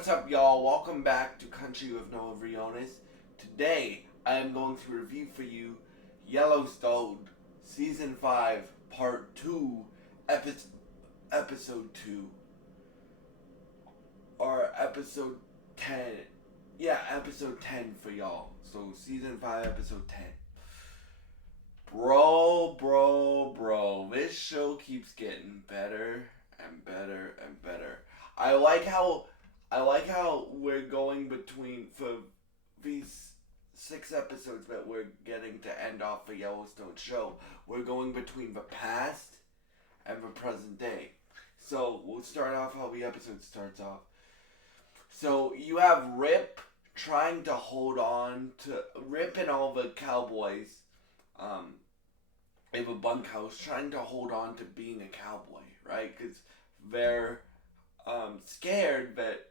What's up, y'all? Welcome back to Country with Noah Briones. Today, I am going to review for you Yellowstone Season 5, Part 2, Episode 2. Or Episode 10. Yeah, Episode 10 for y'all. So, Season 5, Episode 10. Bro. This show keeps getting better and better and better. I like how we're going between, for these 6 episodes that we're getting to end off the Yellowstone show, we're going between the past and the present day. So we'll start off how the episode starts off. So you have Rip trying to hold on to, Rip and all the cowboys in a bunkhouse trying to hold on to being a cowboy, right? Because they're scared that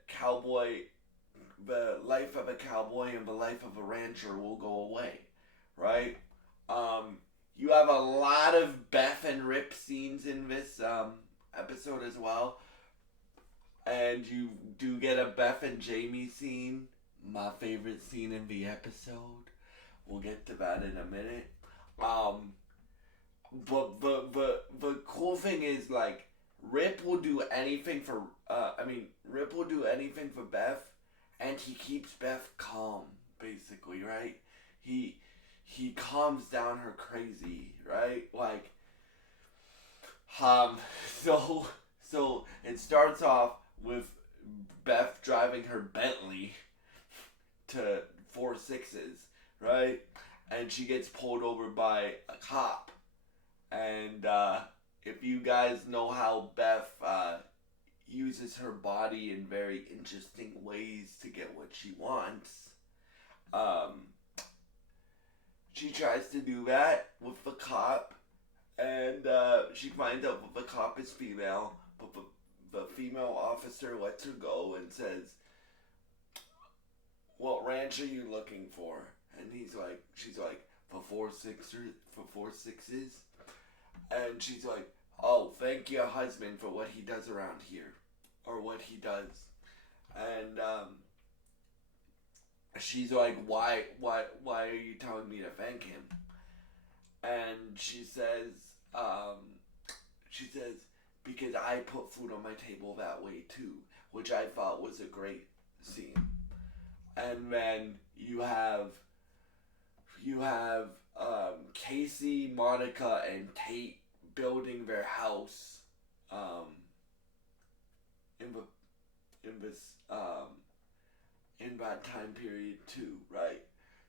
the life of a cowboy and the life of a rancher will go away, right? You have a lot of Beth and Rip scenes in this episode as well, and you do get a Beth and Jamie scene, my favorite scene in the episode. We'll get to that in a minute. But the cool thing is, like, Rip will do anything for Beth, and he keeps Beth calm, basically, right? He calms down her crazy, right? Like, so it starts off with Beth driving her Bentley to 4-6s, right? And she gets pulled over by a cop. And if you guys know how Beth uses her body in very interesting ways to get what she wants, she tries to do that with the cop, and she finds out that the cop is female, but the female officer lets her go and says, "What ranch are you looking for?" And she's like, for 4-6s. And she's like, "Oh, thank your husband for what he does around here." Or what he does. And she's like, why are you telling me to thank him? And she says, because I put food on my table that way too. Which I thought was a great scene. And then you have Casey, Monica, and Tate building their house in that time period too, right?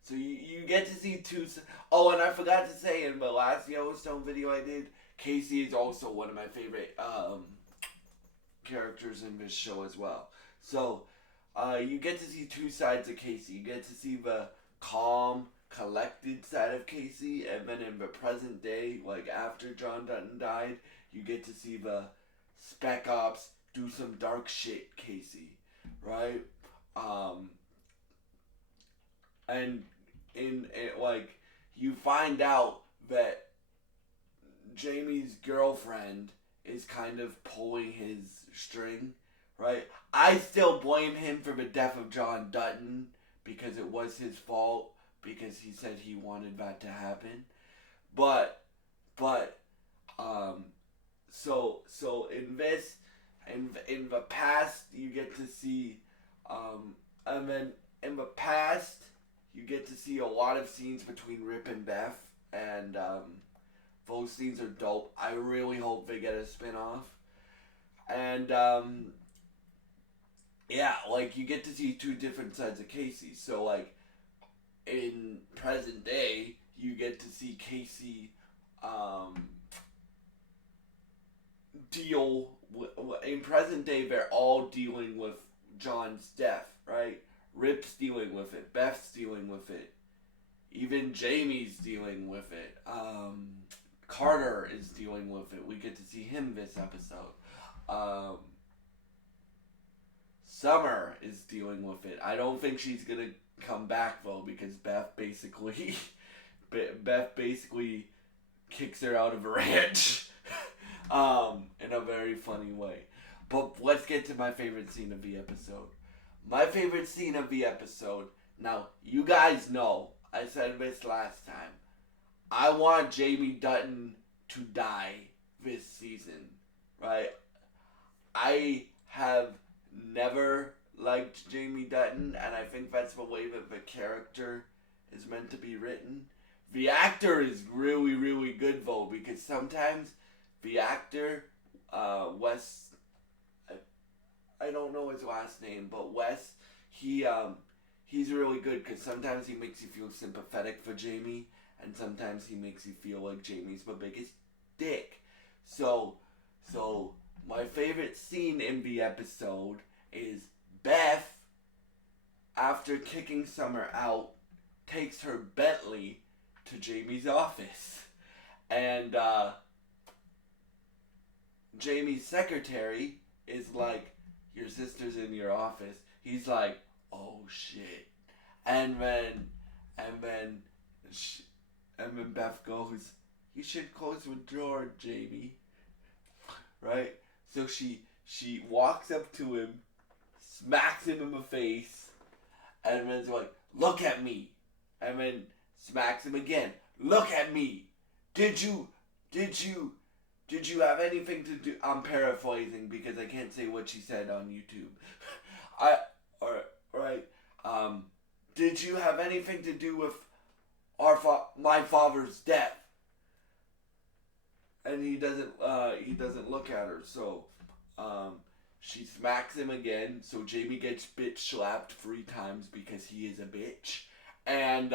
So you get to see two. Oh, and I forgot to say, in the last Yellowstone video I did, Casey is also one of my favorite characters in this show as well. So you get to see two sides of Casey. You get to see the calm, collected side of Casey, and then in the present day, like after John Dutton died, you get to see the Spec Ops do some dark shit Casey, right? And in like, you find out that Jamie's girlfriend is kind of pulling his string, right? I still blame him for the death of John Dutton because it was his fault, because he said he wanted that to happen. But so in this, in the past, you get to see and then in the past you get to see a lot of scenes between Rip and Beth, and those scenes are dope. I really hope they get a spin-off. And yeah, like, you get to see two different sides of Casey. So, like, in present day, you get to see Casey deal with, in present day, they're all dealing with John's death, right? Rip's dealing with it, Beth's dealing with it, even Jamie's dealing with it, Carter is dealing with it. We get to see him this episode. Summer is dealing with it. I don't think she's gonna come back though, because Beth basically kicks her out of a ranch in a very funny way. But let's get to my favorite scene of the episode. My favorite scene of the episode. Now, you guys know, I said this last time. I want Jamie Dutton to die this season, right? I have never liked Jamie Dutton, and I think that's the way that the character is meant to be written. The actor is really, really good though, because sometimes the actor, Wes, I don't know his last name, but Wes, he he's really good because sometimes he makes you feel sympathetic for Jamie, and sometimes he makes you feel like Jamie's the biggest dick. So, so my favorite scene in the episode is Beth, after kicking Summer out, takes her Bentley to Jamie's office. And Jamie's secretary is like, your sister's in your office. He's like, oh shit. And then, and then, sh- and then Beth goes, you should close the door, Jamie. Right? So she walks up to him, smacks him in the face, and then's like, look at me. And then smacks him again. Look at me. Did you have anything to do? I'm paraphrasing because I can't say what she said on YouTube. Alright. Did you have anything to do with my father's death? And he doesn't look at her. So, she smacks him again. So Jamie gets bitch slapped 3 times because he is a bitch. And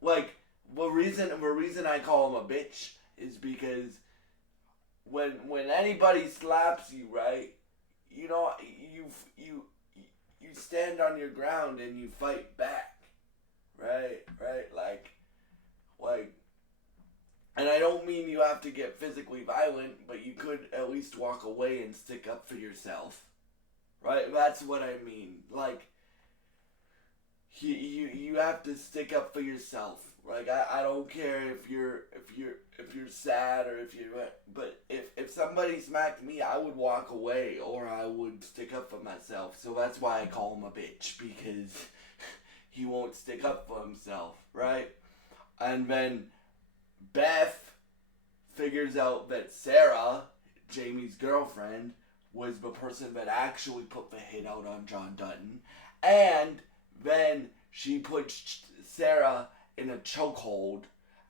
like the reason I call him a bitch is because when anybody slaps you, right, you know, you stand on your ground and you fight back, right, like, and I don't mean you have to get physically violent, but you could at least walk away and stick up for yourself, right? That's what I mean. Like, you have to stick up for yourself. Like, I don't care if you're sad or if you're, but if somebody smacked me, I would walk away or I would stick up for myself. So that's why I call him a bitch, because he won't stick up for himself, right? And then Beth figures out that Sarah, Jamie's girlfriend, was the person that actually put the hit out on John Dutton, and then she puts Sarah in a chokehold,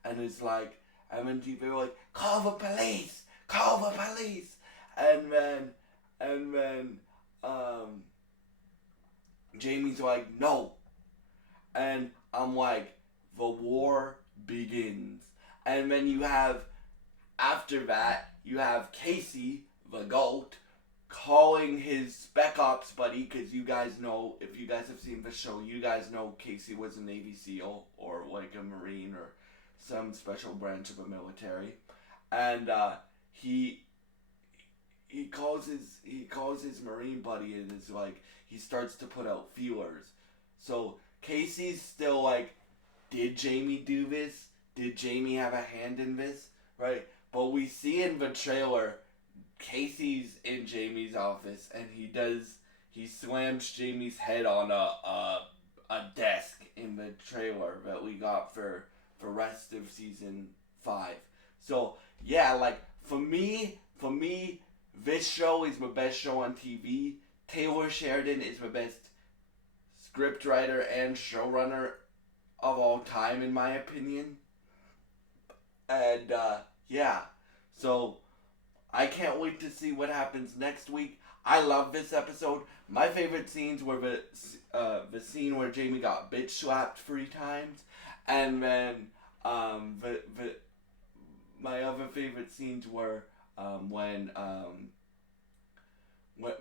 and is like, and then they were like, call the police, and then Jamie's like, no, and I'm like, the war begins, and then you have, after that, you have Casey, the GOAT, calling his Spec Ops buddy, because you guys know, if you guys have seen the show, you guys know Casey was a Navy SEAL, or like a Marine, or some special branch of the military, and he calls his Marine buddy, and is like, he starts to put out feelers. So Casey's still like, did Jamie do this? Did Jamie have a hand in this? Right? But we see in the trailer, Casey's in Jamie's office, and he slams Jamie's head on a desk in the trailer that we got for rest of season 5. So yeah, like for me, this show is the best show on TV. Taylor Sheridan is the best scriptwriter and showrunner of all time, in my opinion. And yeah, so I can't wait to see what happens next week. I love this episode. My favorite scenes were the scene where Jamie got bitch slapped 3 times, and then my other favorite scenes were when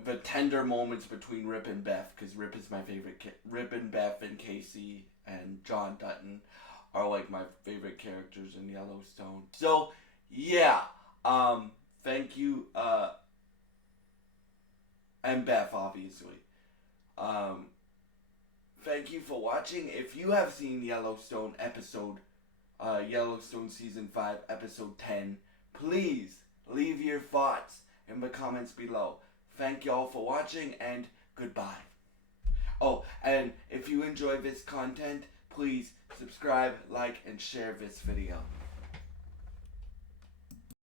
the tender moments between Rip and Beth, because Rip is my favorite. Rip and Beth and Casey and John Dutton are like my favorite characters in Yellowstone. So yeah, thank you, and Beth, obviously. Thank you for watching. If you have seen Yellowstone Yellowstone Season 5, Episode 10, please leave your thoughts in the comments below. thank y'all for watching, and goodbye. Oh, and if you enjoy this content, please subscribe, like, and share this video.